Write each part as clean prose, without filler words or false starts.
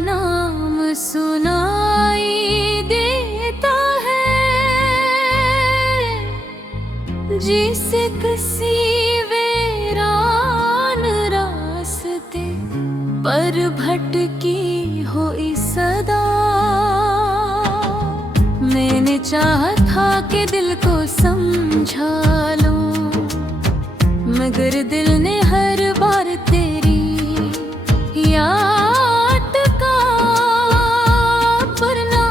नाम सुनाई देता है, जिसे किसी वीरान रास्ते पर भटकी हो इस सदा। मैंने चाहा था कि दिल को समझा लूं, मगर दिल ने हर बार तेरी याद का अपना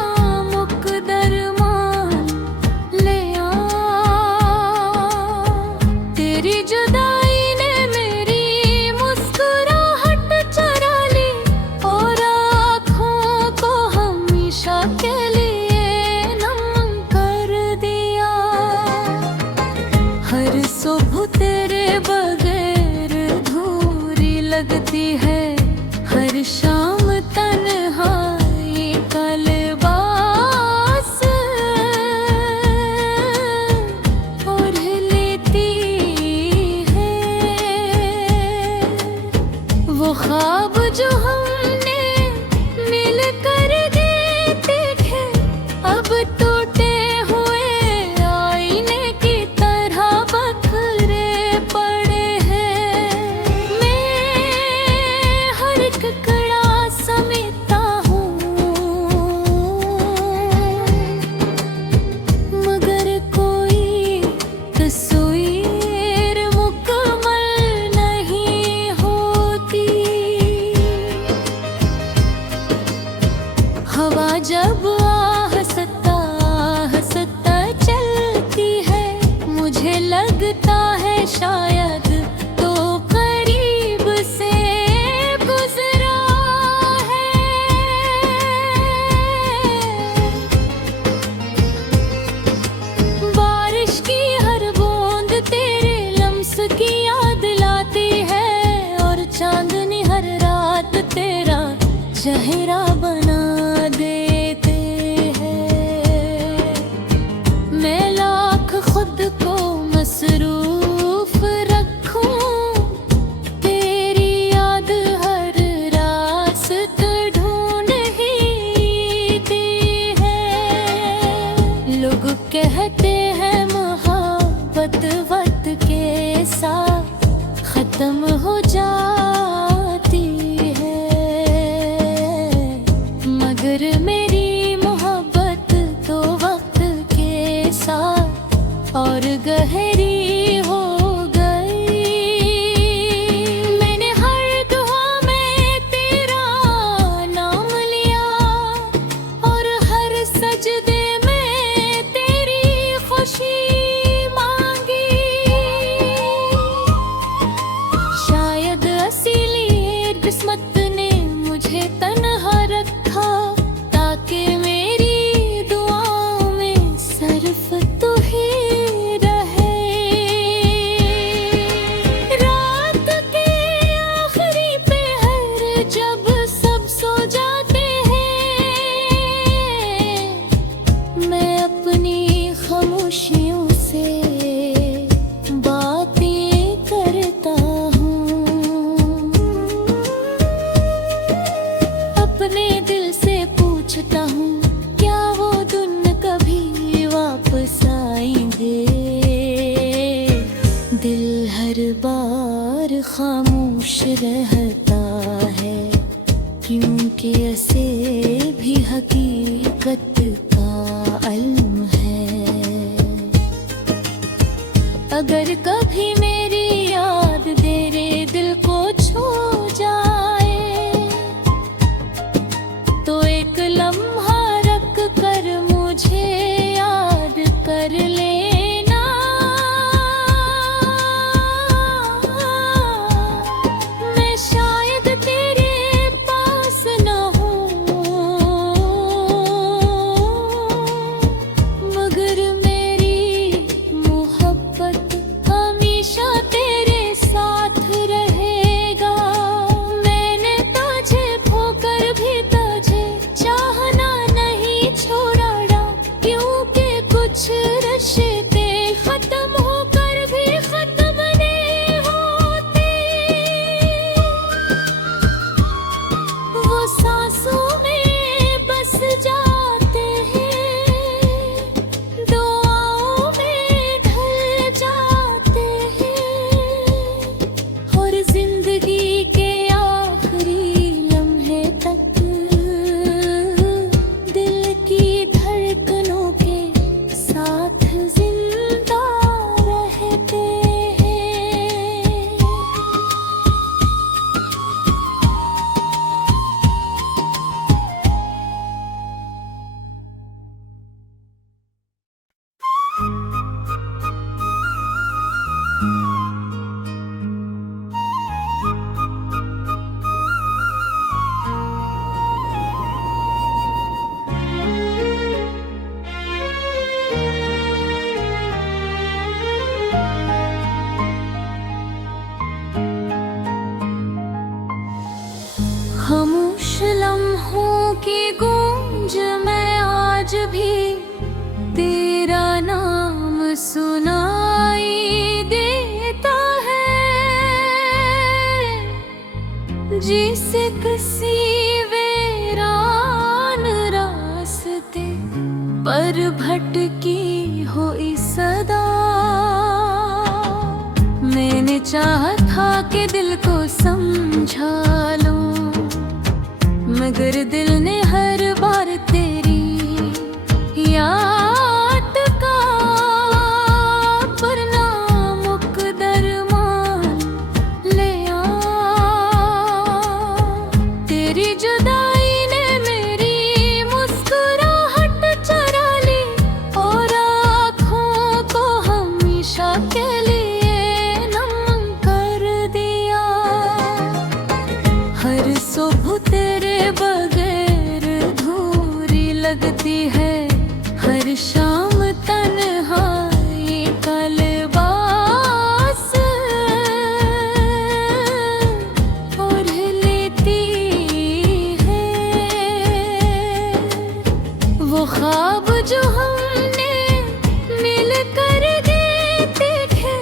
मुकद्दर ले आ। तेरी जुदाई ने मेरी मुस्कुराहट चुरा ली और आँखों को हमेशा के लिए नम कर दिया। हर सुबह तेरे बगैर अधूरी लगती है, हर शाम तन्हाई का लिबास ओढ़ लेती है। वो ख्वाब जो हमने मिल कर देते थे, अब टूटे हुए आईने की तरह बखरे पड़े हैं। मैं हर एक कड़ा समेटता हूँ, मगर कोई तस्वीर मुकम्मल नहीं होती। हवा जब आहस्ता आहस्ता चलती है, मुझे लगता है शायद तो करीब से गुजरा है। बारिश की हर बूंद तेरे लम्स की याद लाती है, और चांदनी हर रात तेरा चेहरा बना देते हैं। मैं लाख खुद को मसरूफ रखूं, तेरी याद हर रास्त ढूंढ ही दी है। लोग कहते हैं मोहब्बत वक्त के साथ खत्म हो जाती है, मगर मेरी मोहब्बत तो वक्त के साथ और गहरी हो गई। मैंने हर दुआ में तेरा नाम लिया, और हर सजदे में तेरी खुशी मांगी। शायद इसीलिए किस्मत ने मुझे तन्हा रखा, ताकि मेरी दुआओं में सिर्फ तू ही रहे। रात के आखिरी पहर जब सब सो जाते हैं, मैं अपनी खामोशियों से बातें करता हूँ। अपने दिल से पूछता हूँ, क्या वो दिन कभी वापस आएंगे? दिल हर बार खामोश रहता है, क्योंकि ऐसे भी हकीकत का इल्म है। अगर कभी मेरी याद तेरे दिल को छू जाए, तो एक लम्हा रख कर मुझे याद कर लेना। मैं शायद तेरे पास न हूँ, लम्हों की गूंज में आज भी तेरा नाम सुनाई देता है। जिसे किसी वीरान रास्ते पर भटकी हो इस सदा, मैंने चाहा था कि दिल को समझा लूं, मगर दिल ने हर बार तेरी याद का अपना मुकद्दर मान लिया। तेरी जुदाई ने मेरी मुस्कुराहट चुरा ली और आँखों को हमेशा के लिए नम कर दिया। हर सुबह तेरे बगैर अधूरी लगती है, हर शाम तन्हाई का लिबास ओढ़ लेती है। वो ख्वाब जो हमने मिल कर देते थे,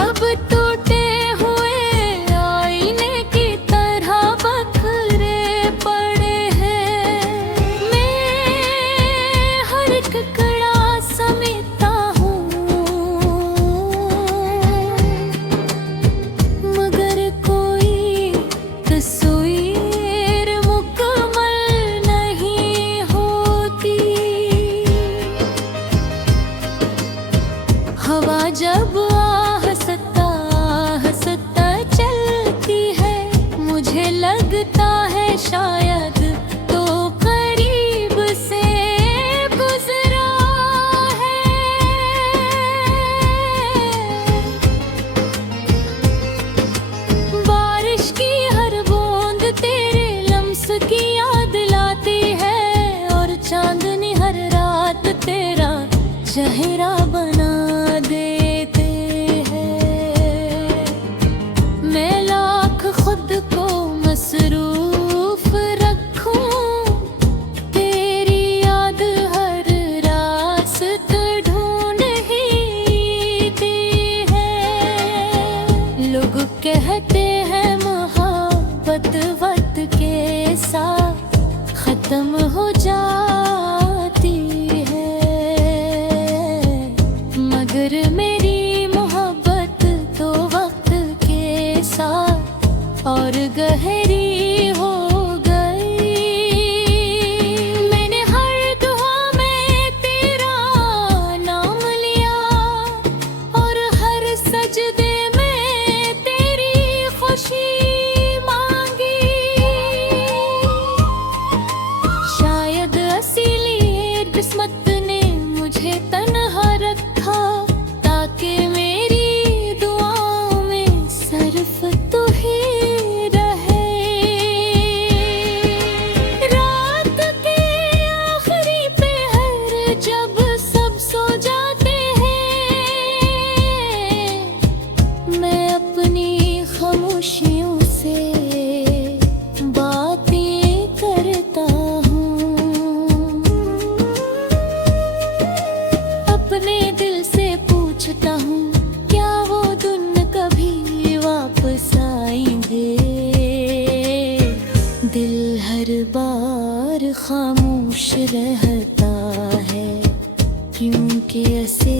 अब टूटे हुए आईने की तरह बखरे पड़े हैं। मैं हर एक कड़ा समेटता हूँ, मगर कोई तस्वीर मुकम्मल नहीं होती। हवा जब आहिस्ता चलती है, मुझे लगता है शायद तो करीब से गुजरा है। बारिश की हर बूंद तेरे लम्स की याद लाती है, और चांदनी हर रात तेरा चेहरा बना देते हैं। मैं लाख खुद को मसरूफ रखूं, तेरी याद हर रास्त ढूंढ ही दी है। लोग कहते हैं मोहब्बत वक्त के साथ खत्म हो जाती है, मगर मेरी मोहब्बत तो वक्त के साथ और गहरी हो गई। मैंने हर दुआ में तेरा नाम लिया, और हर सजदे में तेरी खुशी मांगी। शायद इसीलिए किस्मत ने मुझे तन्हा रखा, ताकि मेरी दुआओं में सिर्फ तू ही रहे। रात के आखिरी पहर जब सब सो जाते हैं, मैं अपनी खामोशियों से बातें करता हूँ। अपने दिल से पूछता हूँ, क्या वो दिन कभी वापस आएंगे? दिल हर बार खामोश रहता है, क्योंकि ऐसे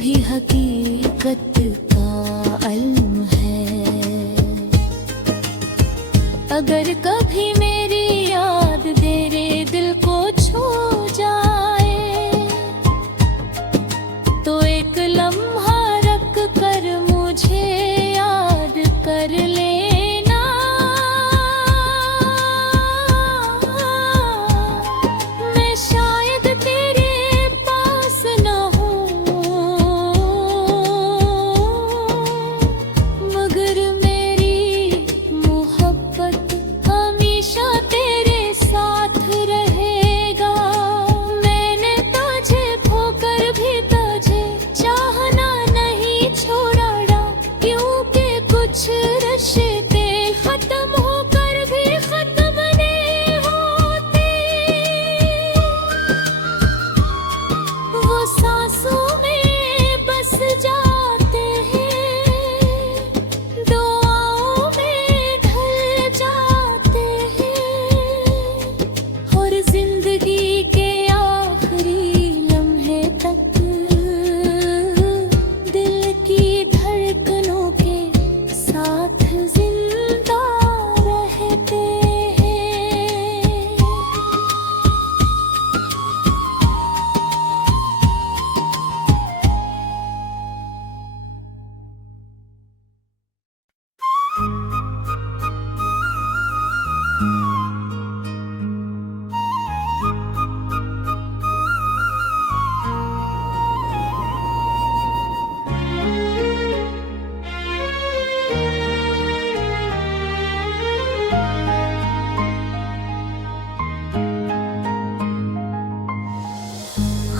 भी हकीकत का इल्म है। अगर कभी मेरी याद तेरे दिल को छू जाए, तो एक लम्हा रख कर मुझे याद कर लेना। मैं शायद तेरे पास न हूँ, मगर मेरी मोहब्बत हमें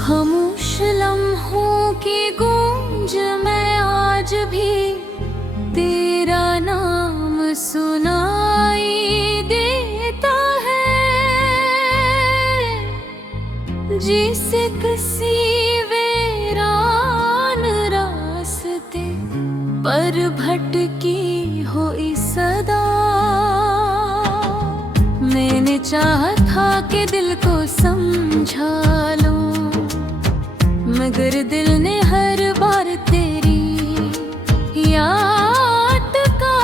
खामोश लम्हों की गूंज में आज भी तेरा नाम सुनाई देता है। जिसे किसी वीरान रास्ते पर भटकी हो इस सदा, मैंने चाहा था कि दिल को समझा लूं, मगर दिल ने हर बार तेरी याद का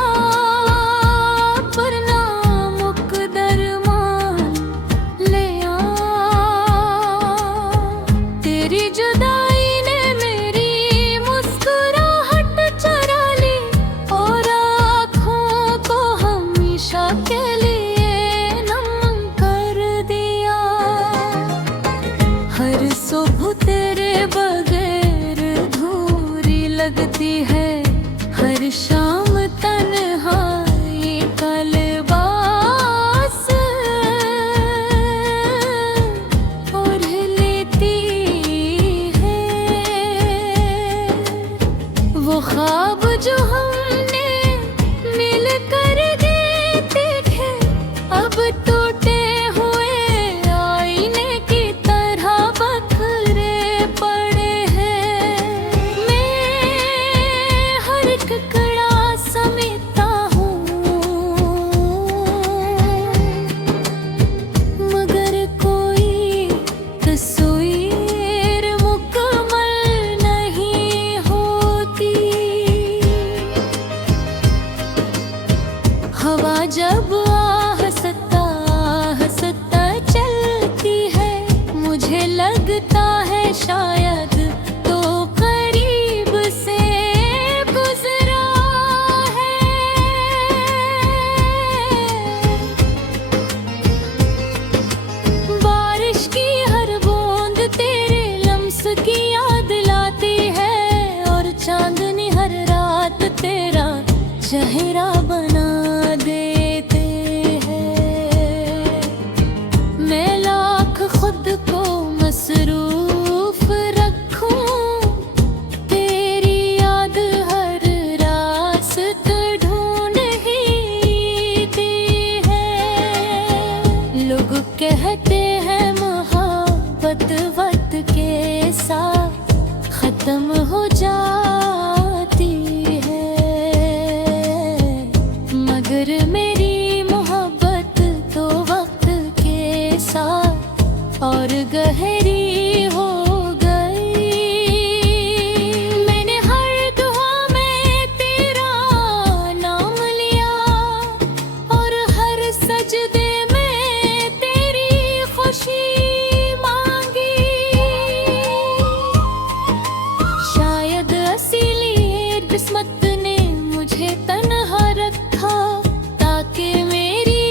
अपना मुकद्दर ले आ। तेरी जुदाई ने मेरी मुस्कुराहट चुरा ली और आँखों को हमेशा के लिए नम कर दिया। हर सुबह तेरे बगैर अधूरी लगती है, हर शाम तन्हाई का लिबास ओढ़ लेती है। वो ख्वाब जो हमने मिल कर देते थे, अब टूटे हुए आईने की तरह बखरे पड़े हैं। मैं हर एक कड़ा समेटता हूँ, मगर कोई तस्वीर मुकम्मल नहीं होती। हवा जब आहस्ता आहस्ता चलती है, मुझे लगता है शायद तो करीब से गुजरा है। बारिश की हर बूंद तेरे लम्स की याद लाती है, और चांदनी हर रात तेरा चेहरा बना देते हैं। मैं लाख खुद को मसरूफ रखूं, तेरी याद हर रास्त ढूंढ ही दी है। लोग कहते हैं मोहब्बत वक्त के साथ खत्म हो जाती है, मगर मेरी मोहब्बत तो वक्त के साथ और गहरी हो गई। मैंने हर दुआ में तेरा नाम लिया, और हर सजदे में तेरी खुशी मांगी। शायद इसीलिए किस्मत ने मुझे तन्हा रखा, ताकि मेरी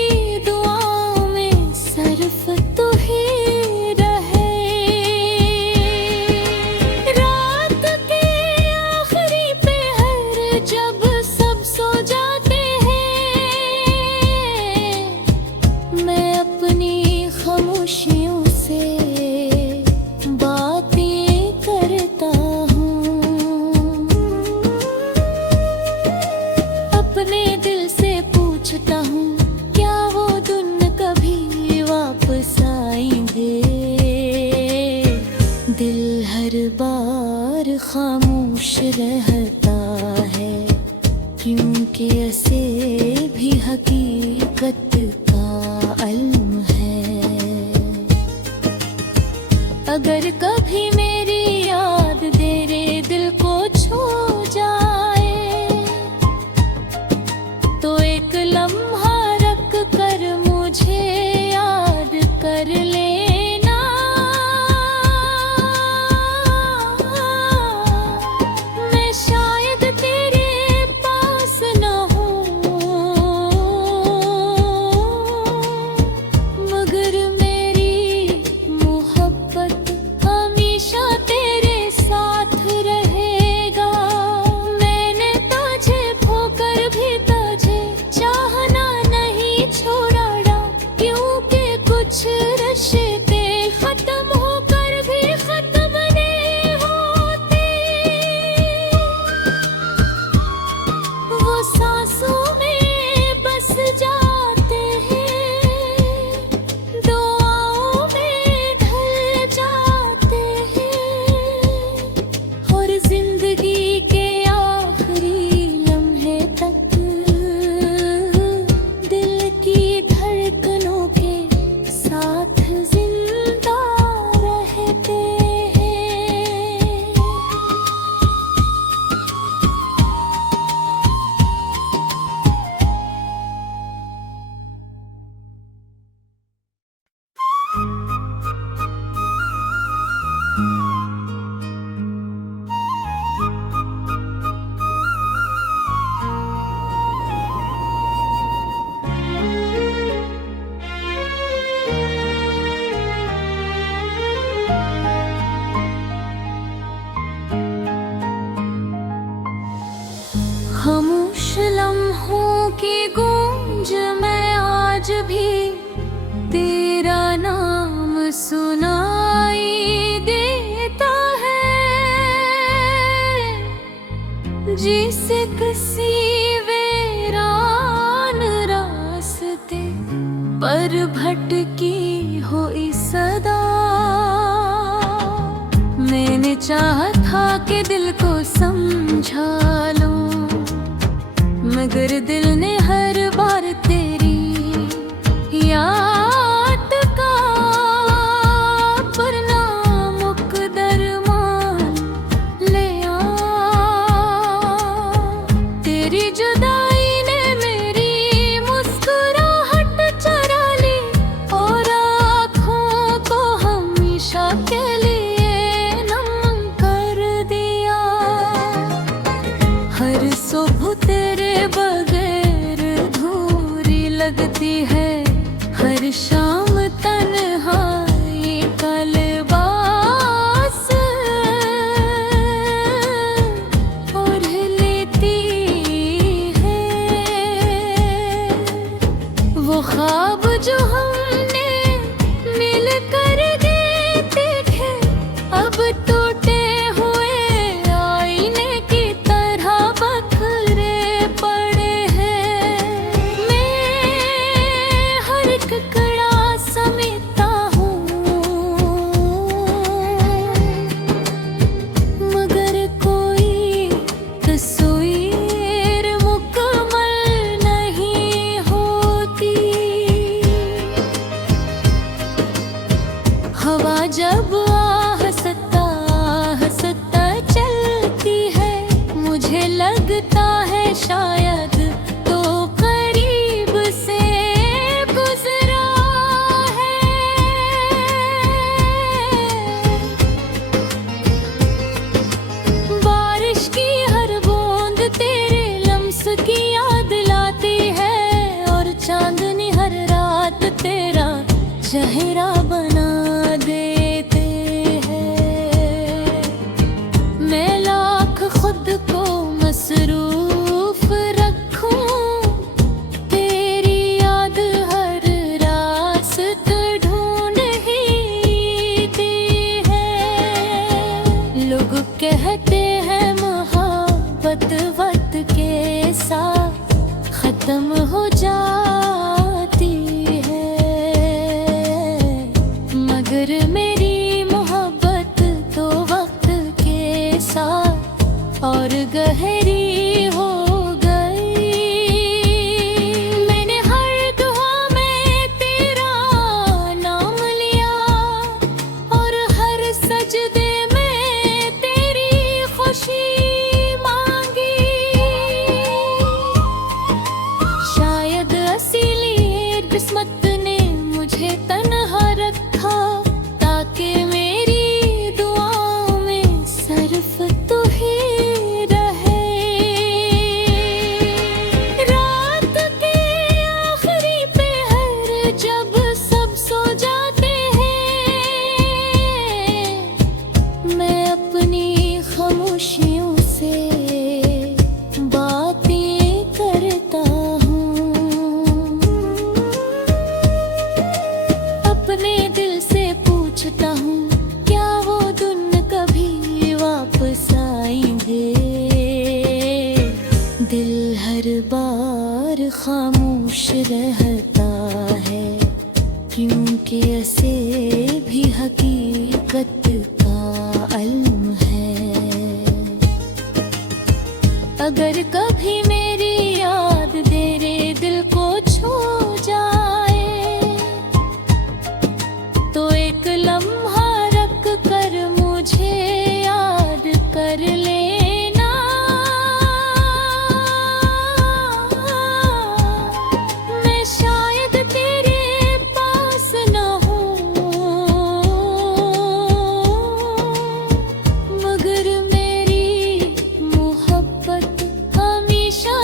दुआओं में सिर्फ तू ही रहे। रात के आखिरी पहर जब सब सो जाते हैं, मैं अपनी खामोशियों से बातें करता हूँ। अपने दिल से पूछता हूँ, क्या वो दिन कभी वापस आएंगे। दिल हर बार खामोश रहता है, क्योंकि ऐसे भी हकीकत का इल्म है। अगर कभी मेरी याद तेरे दिल को छू जाए, तो एक लम्हा रख कर मुझे याद कर लेना। मैं शायद तेरे पास न हूँ, मगर मेरी मोहब्बत हमेशा सुनाई देता है, जिसे किसी वीरान रास्ते पर भटकी हो इस सदा। मैंने चाहा था कि दिल को समझा लूं, मगर दिल ने हर बार तेरी याद का अपना मुकद्दर ले आ। तेरी जुदाई ने मेरी मुस्कुराहट चुरा ली और आँखों को हमेशा के लिए नम कर दिया। हर सुबह तेरे बगैर अधूरी लगती है, हर शाम तन्हाई का लिबास ओढ़ लेती है। वो ख्वाब जो हमने मिलकर देखे थे, अब टूटे हुए आईने की तरह बखरे पड़े हैं। मैं हर एक कड़ा समेटता हूँ, मगर कोई तस्वीर मुकम्मल नहीं होती। हवा जब आहस्ता आहस्ता चलती है, मुझे लगता है शायद तो करीब से गुजरा है। बारिश की हर बूंद तेरे लम्स की याद लाती है, और चांदनी हर रात तेरा चेहरा बना देते हैं। मैं लाख खुद को मसरूफ रखूं, तेरी याद हर रास्ते ढूंढ ही दी है। लोग कहते हैं मोहब्बत वक्त के साथ खत्म हो जाती है, मगर मेरी मोहब्बत तो वक्त के साथ और गहरी हो गई। मैंने हर दुआ में तेरा नाम लिया, और हर सजदे में तेरी खुशी मांगी। शायद इसीलिए किस्मत ने मुझे तन्हा रखा, ताकि मेरी दुआओं में सिर्फ तू ही रहे। रात के आखिरी पहर जब सब सो जाते हैं, मैं अपनी खामोशियों से बातें करता हूँ। अपने दिल से पूछता हूँ, क्या वो दिन कभी वापस आएंगे। दिल हर बार खामोश रहता है, क्योंकि ऐसे भी हकीकत का इल्म है। अगर कभी मेरी याद तेरे दिल को छू जाए, तो एक लम्हा रख कर मुझे याद कर लेना। मैं शायद तेरे पास न हूँ, मगर मेरी मोहब्बत हमेशा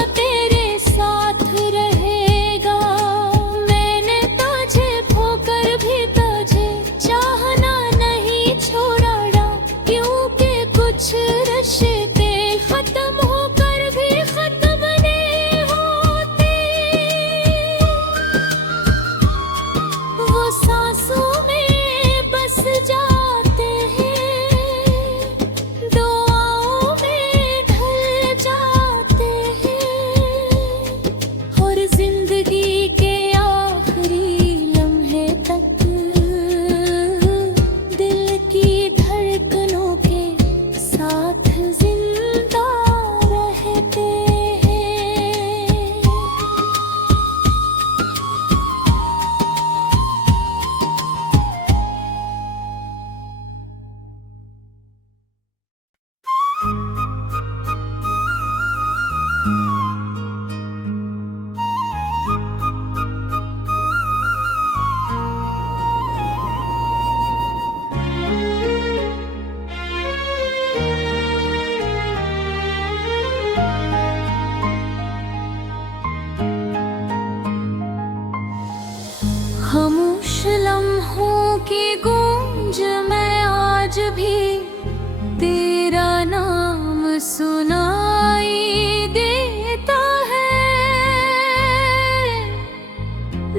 सुनाई देता है,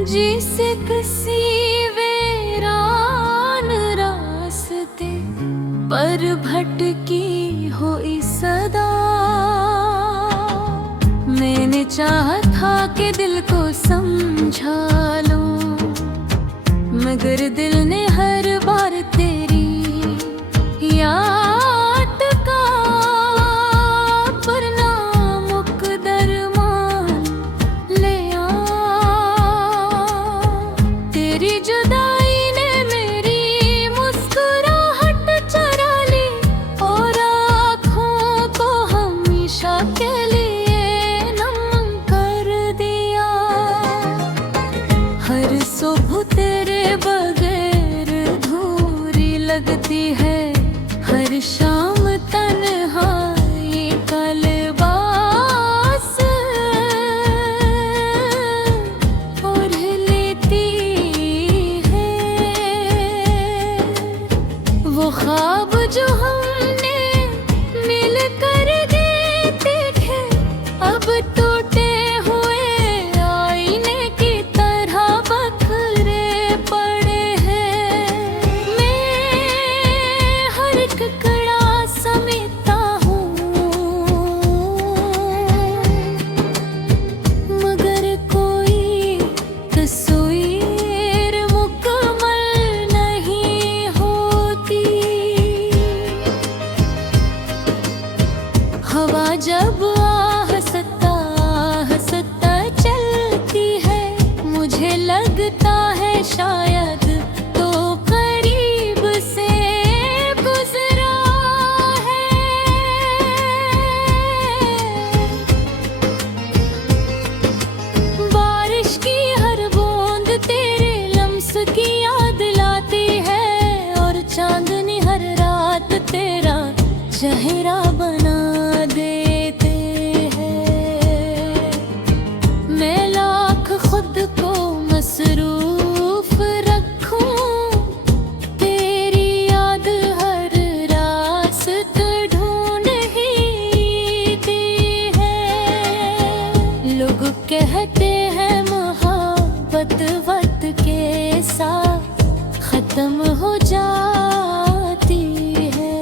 जिसे किसी वीरान रास्ते पर भटकी हो इस सदा। मैंने चाहा था कि दिल को समझा लूं, मगर दिल ने हर बार तेरी याद का अपना मुकद्दर ले आ। तेरी जुदाई ने मेरी मुस्कुराहट चुरा ली और आँखों को हमेशा के लिए नम कर दिया। हर सुबह तेरे बगैर अधूरी लगती है, हर शाम तन्हाई का लिबास ओढ़ लेती है। वो ख्वाब जो हमने मिल कर देते थे, अब टूटे हुए आईने की तरह बखरे पड़े हैं। मैं हर एक कड़ा समेटता हूँ, मगर कोई तस्वीर मुकम्मल नहीं होती। हवा जब हंसता चलती है, मुझे लगता है शायद तो करीब से गुजरा है। बारिश की हर बूंद तेरे लम्स की याद लाती है, और चांदनी हर रात तेरा चेहरा बना देते हैं। मैं लाख खुद को मसरूफ रखूं, तेरी याद हर रास्त ढूंढ ही दी है। लोग कहते हैं मोहब्बत वक्त के साथ खत्म हो जाती है,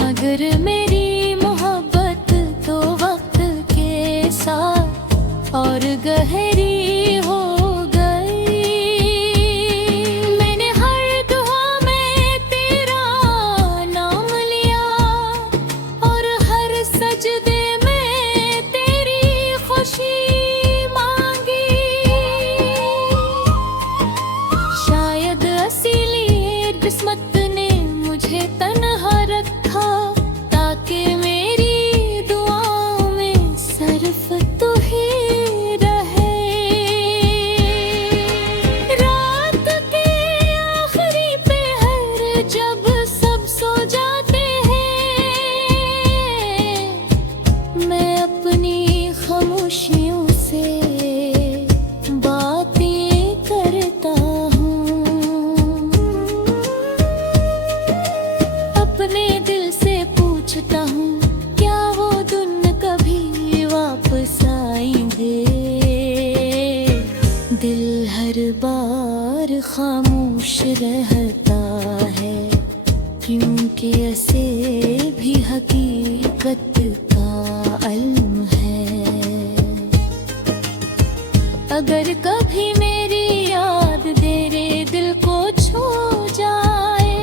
मगर मेरी मोहब्बत तो वक्त के साथ और गहरी हो गई। मैंने हर दुआ में तेरा नाम लिया, और हर सजदे में तेरी खुशी मांगी। शायद इसीलिए किस्मत ने मुझे तन्हा रखा, ताकि मेरी दुआओं में सिर्फ तू ही रहे। रात के आखिरी पहर जब सब सो जाते हैं, मैं अपनी खामोशियों से बातें करता हूँ। अपने दिल से पूछता हूँ, क्या वो दिन कभी वापस आएंगे। दिल हर बार खामोश रहता है, क्योंकि ऐसे भी हकीकत का इल्म है। अगर कभी मेरी याद तेरे दिल को छू जाए,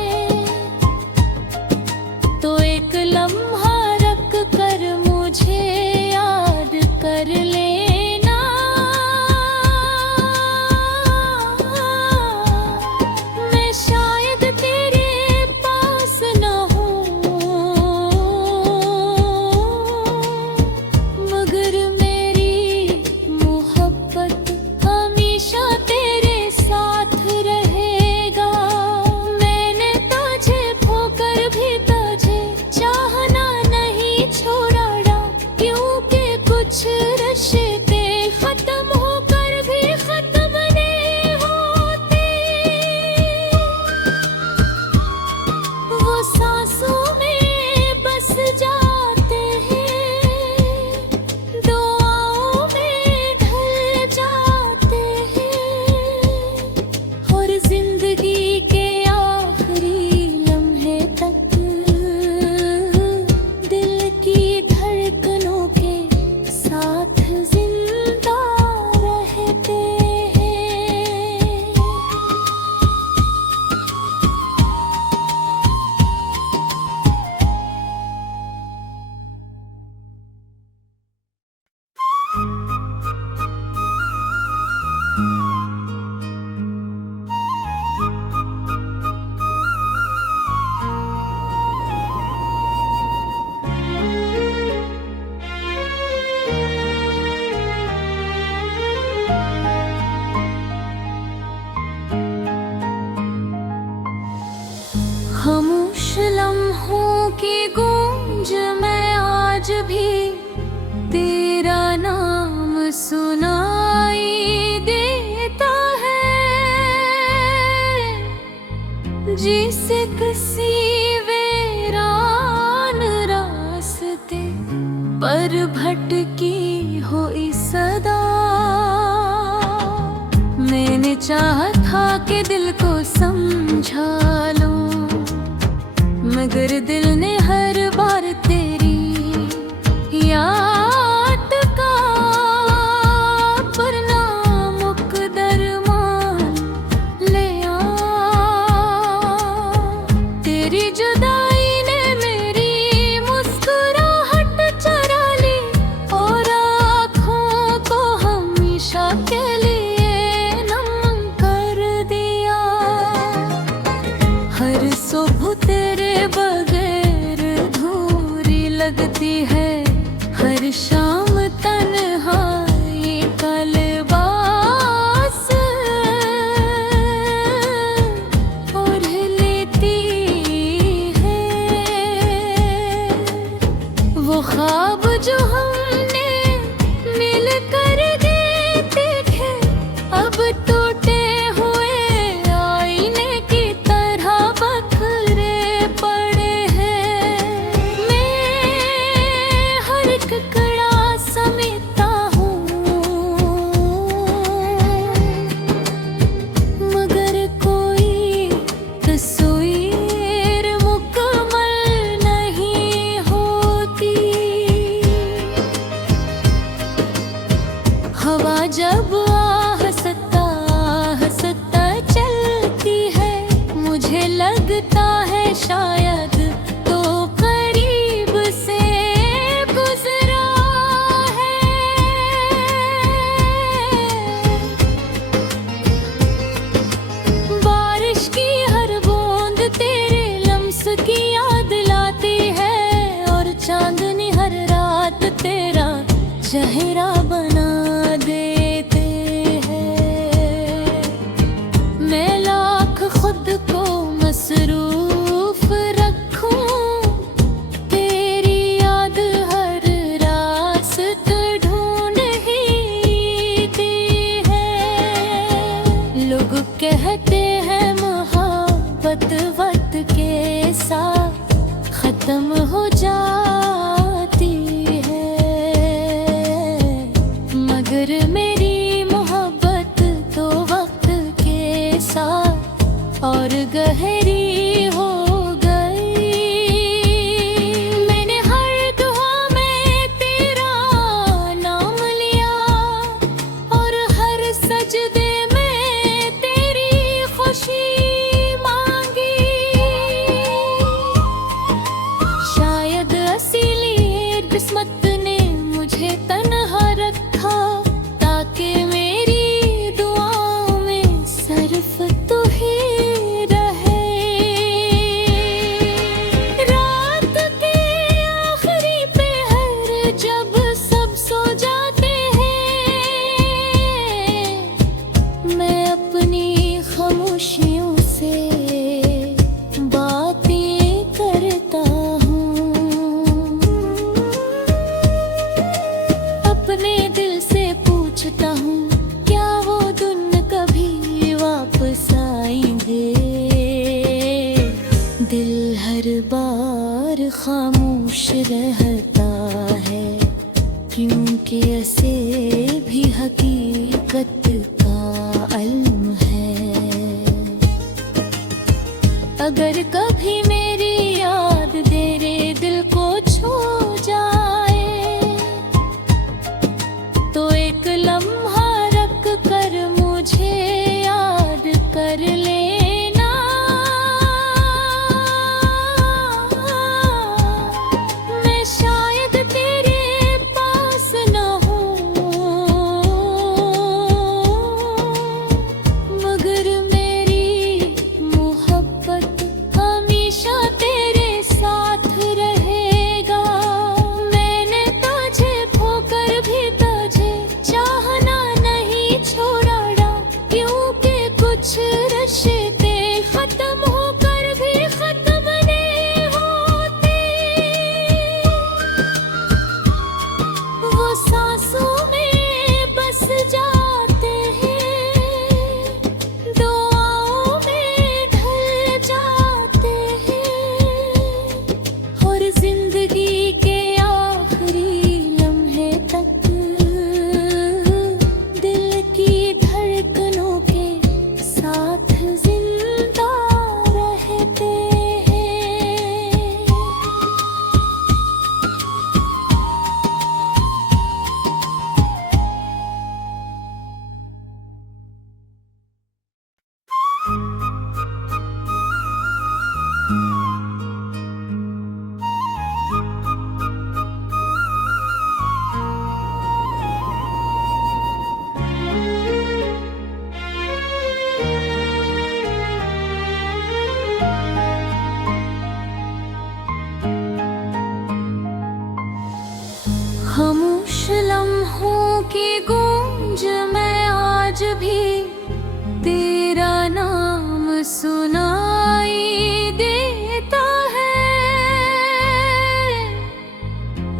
तो एक लम्हा रख कर मुझे याद कर लेना। मैं शायद तेरे पास न हूँ, मगर मेरी मोहब्बत हम खामोश लम्हों की गूंज में आज भी तेरा नाम सुनाई देता है। जिसे किसी वीरान रास्ते पर भटकी हो इस सदा, मैंने चाहा था कि दिल को समझा लूं, मगर दिल ने हर बार तेरी याद का अपना मुकद्दर ले आ। तेरी जुदाई ने मेरी मुस्कुराहट चुरा ली और आँखों को हमेशा के लिए नम कर दिया। हर सुबह तेरे बगैर अधूरी लगती है, हर शाम तन्हाई का लिबास ओढ़ लेती है। वो ख्वाब जो हमने मिल कर देते थे अब टूटे हुए आईने की तरह बखरे पड़े हैं। मैं हर एक कड़ा समेटता हूँ, मगर कोई तस्वीर मुकम्मल नहीं होती। हवा जब हंसता हंसता चलती है, मुझे लगता है शायद तो करीब से गुजरा है। बारिश की हर बूंद तेरे लम्स की याद लाती है, और चांदनी हर रात तेरा चेहरा बना देते हैं। मैं लाख खुद को मसरूफ रखूं, तेरी याद हर रास्त ढूंढ ही दी है। लोग कहते हैं मोहब्बत वक्त के साथ खत्म हो जाती है, मगर मेरी मोहब्बत तो वक्त के साथ और गहरी हो गई। मैंने हर दुआ में तेरा नाम लिया और हर सजदे में तेरी खुशी मांगी। शायद इसीलिए किस्मत ने मुझे तन्हा रखा, ताकि मेरी दुआओं में सिर्फ तू ही रहे। रात के आखिरी पहर जब सब सो जाते हैं, मैं अपनी खामोशियों से बातें करता हूँ। अपने दिल से पूछता हूँ, क्या वो दिन कभी वापस आएंगे। दिल हर बार खामोश रहता है, क्योंकि ऐसे भी हकीकत का इल्म है। अगर कभी मेरी याद तेरे दिल को छू जाए, तो एक लम्हा रख कर मुझे याद कर लेना। मैं शायद तेरे पास न हूँ, मगर मेरी मोहब्बत हमेशा तेरे साथ रहेगा। मैंने तुझे खोकर भी तुझे चाहना नहीं छोड़ा, क्योंकि कुछ रिश्ते खत्म होकर भी खत्म सुनाई देता है,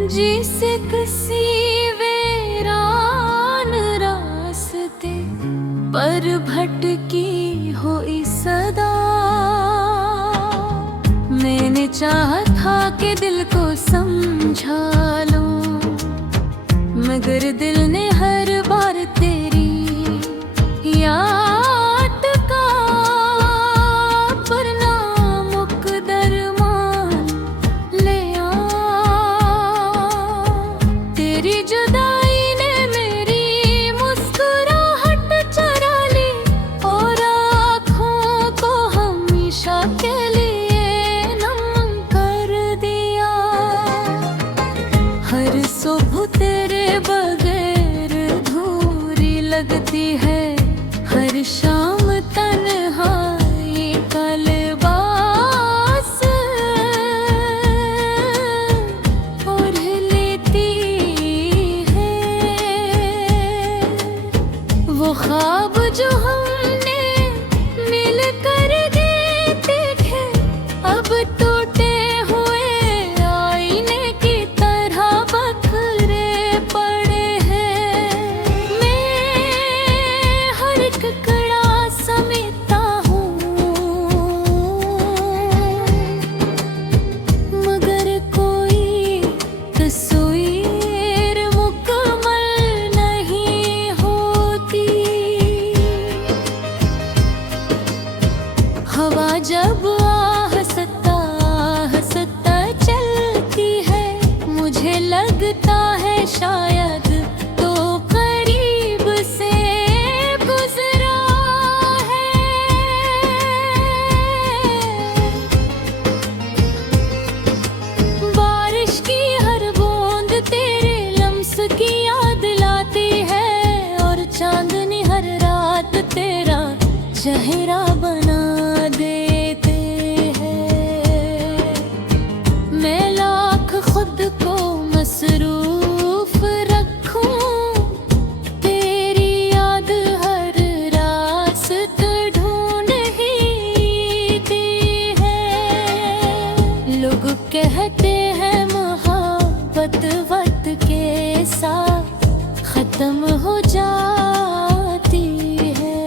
जिसे किसी वीरान रास्ते पर भटकी हो इस सदा। मैंने चाहा था कि दिल को समझा लूं, मगर दिल ने हर बार तेरी याद का मुकद्दर मान लिया। तेरी जुदाई ने मेरी मुस्कुराहट चुरा ली और आँखों को हमेशा के लिए नम कर दिया। हर सुबह तेरे बगैर अधूरी लगती है, हर शाम तन्हाई का लिबास ओढ़ लेती है। वो ख्वाब जो हमने मिल कर देते थे, अब टूटे हुए आईने की तरह बखरे पड़े हैं। मैं हर एक कड़ा समेटता हूँ, मगर कोई तस्वीर मुकम्मल नहीं होती। हवा जब आहस्ता आहस्ता चलती है, मुझे लगता है शायद तो करीब से गुजरा है। बारिश की हर बूंद तेरे लम्स की याद लाती है, और चांदनी हर रात तेरा चेहरा बना देते हैं। मैं लाख खुद को मसरूफ रखूं, तेरी याद हर रास्त ढूंढ ही दी है। लोग कहते हैं मोहब्बत वक्त के साथ खत्म हो जाती है,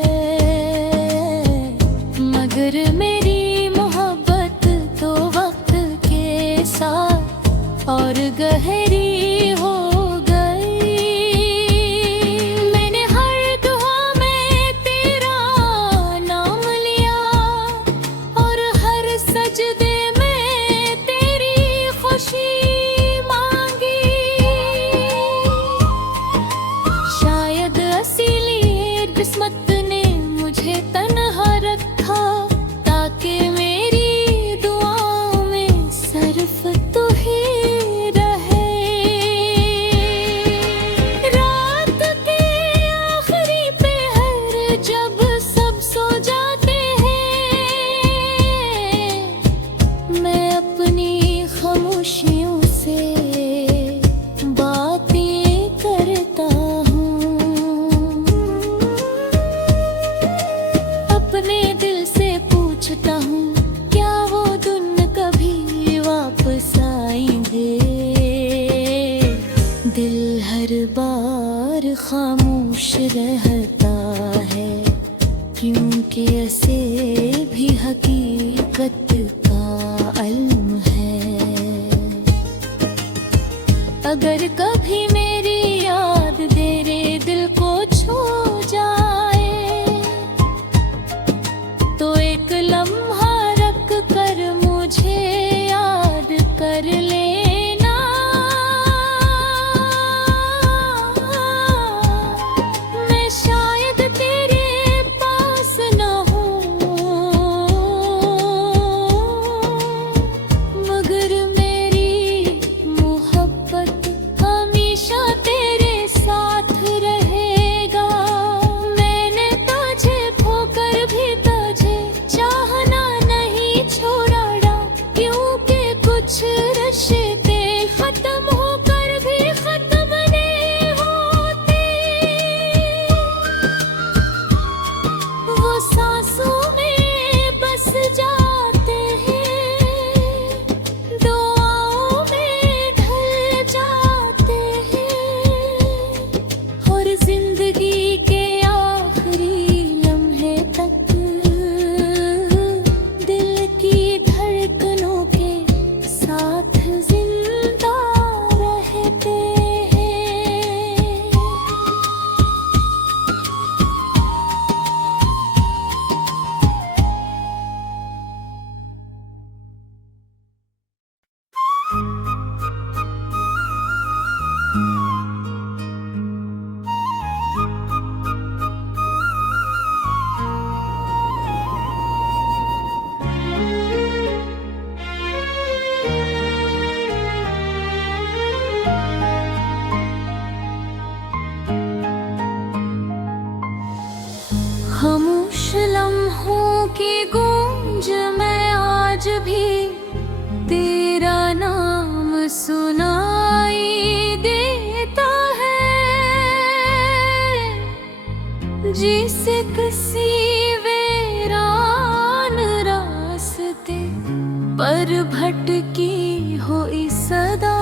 पर भटकी हो इस सदा।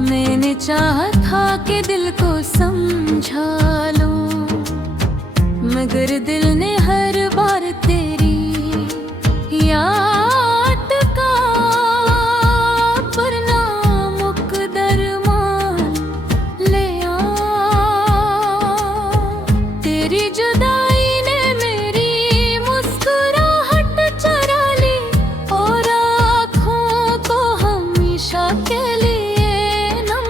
मैंने चाहा था कि दिल को समझा लूं, मगर दिल ने हर बार तेरी याद का मुकद्दर मान लिया। तेरी जुदाई ने मेरी मुस्कुराहट चुरा ली और आँखों को हमेशा के लिए नम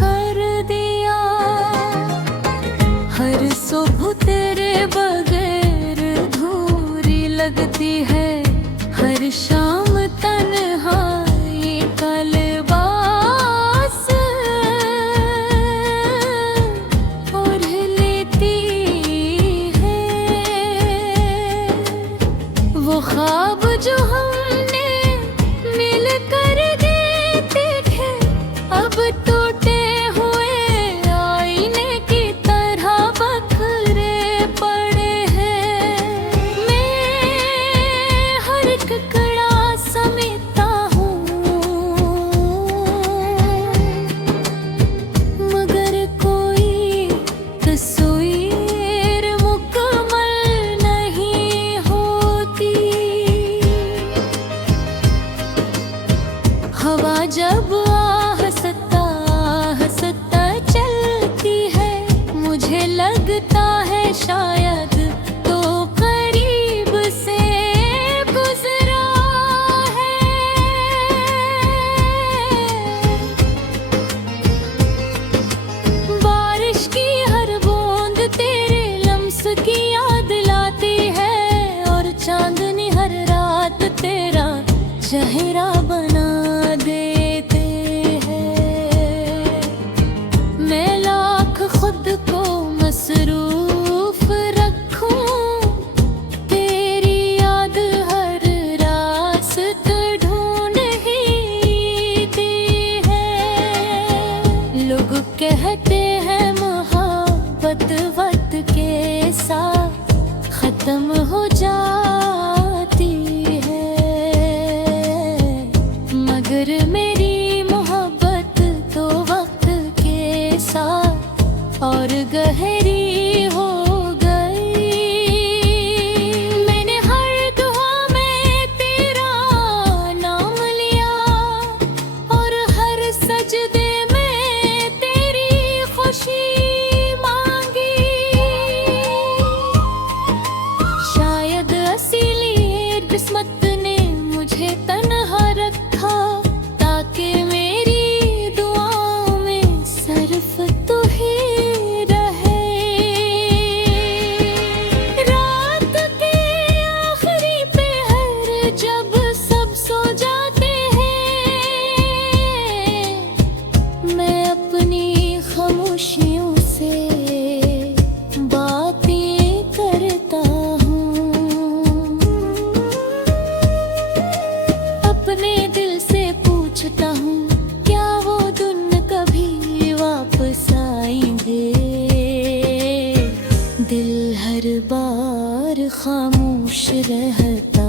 कर दिया। हर सुबह तेरे बगैर अधूरी लगती है, हर शाम तन्हाई का लिबास ओढ़ लेती है। वो ख्वाब जो हमने मिल कर देते थे, अब टूटे हुए आईने की तरह बखरे पड़े हैं। मैं हर टुकड़ा समेटता हूँ, मगर कोई तस्वीर मुकम्मल नहीं होती। हवा जब आहस्ता आहस्ता चलती है, मुझे लगता है शायद तो करीब से गुजरा है। बारिश की हर बूंद तेरे लम्स की याद लाती है, और चांदनी हर रात तेरा चेहरा बना देते हैं। मैं लाख खुद को मसरूफ रखूं, तेरी याद हर रास्त ढूंढ ही दी है। लोग कहते हैं मोहब्बत वक्त के साथ खत्म हो जाती है, मगर मेरी मोहब्बत तो वक्त के साथ और गहरी हो गई। मैंने हर दुआ में तेरा नाम लिया, और हर सजदे में तेरी खुशी मांगी। शायद इसीलिए किस्मत ने मुझे तन्हा रखा, ताकि मेरी दुआओं में सिर्फ तू ही रहे। रात के आखिरी पहर जब सब सो जाते हैं, मैं अपनी खामोशियों से बातें करता हूँ। अपने दिल से पूछता हूँ, क्या वो दिन कभी वापस आएंगे। दिल हर बार खामोश रहता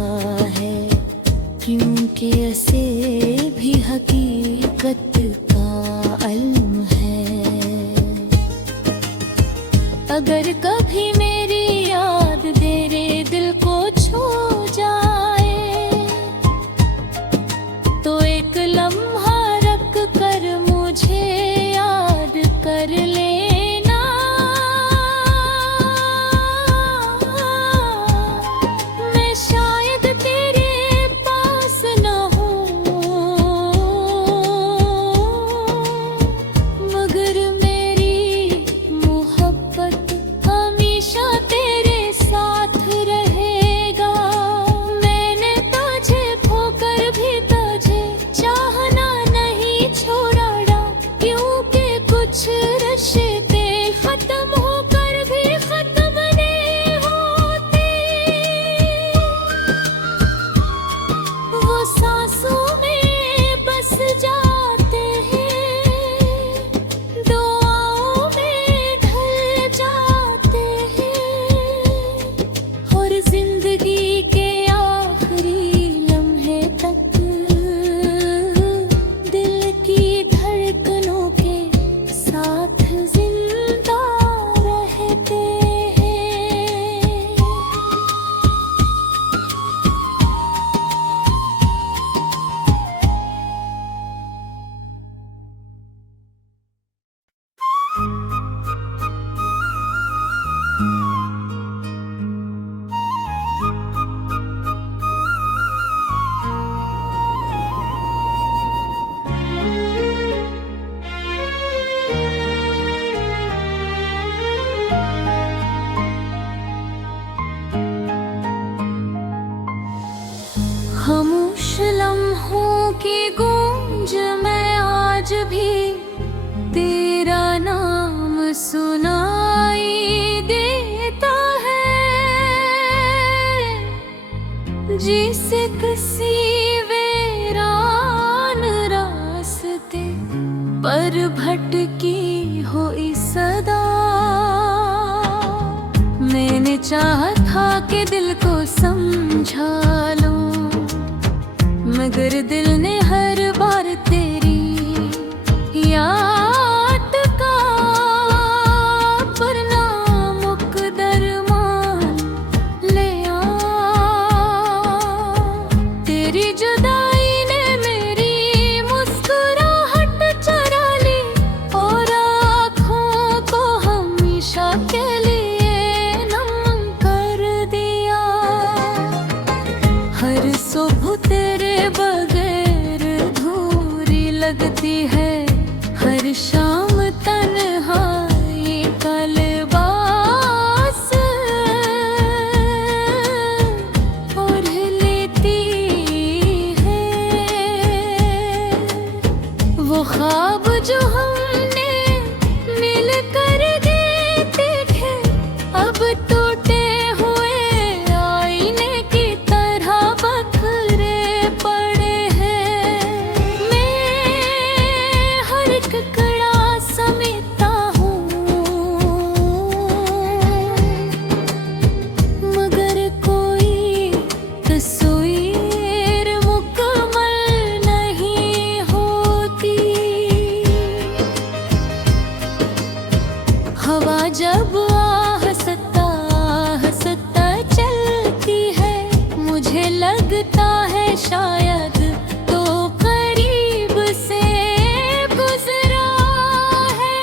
है, क्योंकि ऐसे भी हकीकत का इल्म है। अगर कभी मेरी याद तेरे दिल को छू जाए, तो एक लम्हा रख कर मुझे याद कर लेना। मैं शायद तेरे पास न हूँ, खामोश लम्हों की गूंज में आज भी तेरा नाम सुनाई देता है। जिसे किसी वीरान रास्ते पर भटकी हो इस सदा, मैंने चाहा था कि दिल को समझा लूं, मगर दिल ने हर बार तेरी याद का अपना मुकद्दर ले आ। तेरी जुदाई ने मेरी मुस्कुराहट चुरा ली और आँखों को हमेशा के लिए नम कर दिया। हर सुबह तेरे बगैर अधूरी लगती है, हर शाम तन्हाई का लिबास ओढ़ लेती है। वो ख्वाब जो हमने मिलकर देते थे, अब टूटे हुए आईने की तरह बखरे पड़े हैं। मैं हर एक कड़ा समेटता हूँ, मगर कोई तस्वीर मुकम्मल नहीं होती। हवा जब आहस्ता आहस्ता चलती है, मुझे लगता है शायद तो करीब से गुजरा है।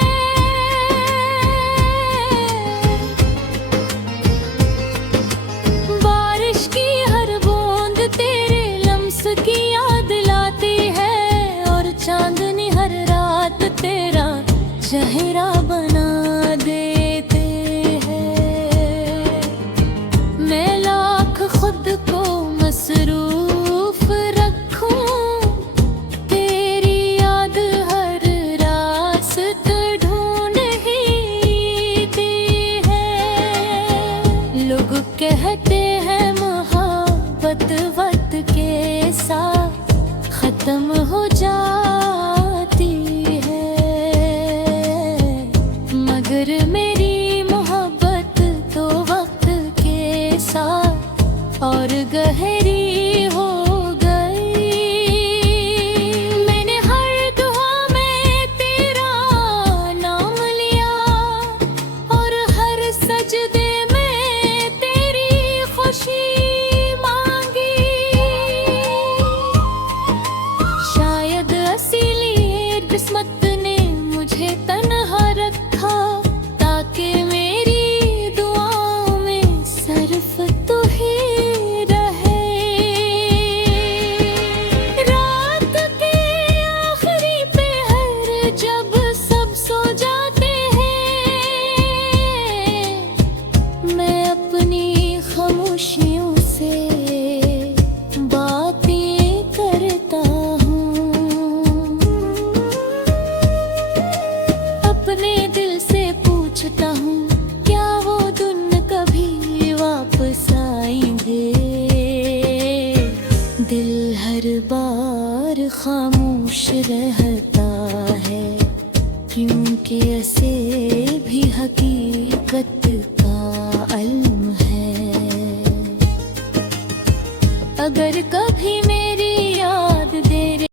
बारिश की हर बूंद तेरे लम्स की याद लाती है, और चांदनी हर रात तेरा चेहरा बना देते हैं। मैं लाख खुद को मसरूफ रखूं, तेरी याद हर रास्त ढूंढ ही दी है। लोग कहते हैं मोहब्बत वक्त के साथ खत्म हो जाती है, मगर मेरी मोहब्बत तो वक्त के साथ और गहरी हो गई। मैंने हर दुआ में तेरा नाम लिया, और हर सजदे में तेरी खुशी मांगी। शायद इसीलिए किस्मत ने मुझे तन्हा रखा, ताकि मेरी दुआओं में सिर्फ तू ही रहे। रात के आखिरी पहर जब सब सो जाते हैं, मैं अपनी खामोशियों से बातें करता हूँ। अपने दिल से पूछता हूँ, क्या वो दिन कभी वापस आएंगे। दिल हर बार खामोश रहता है, क्योंकि ऐसे भी हकीकत का इल्म है। अगर कभी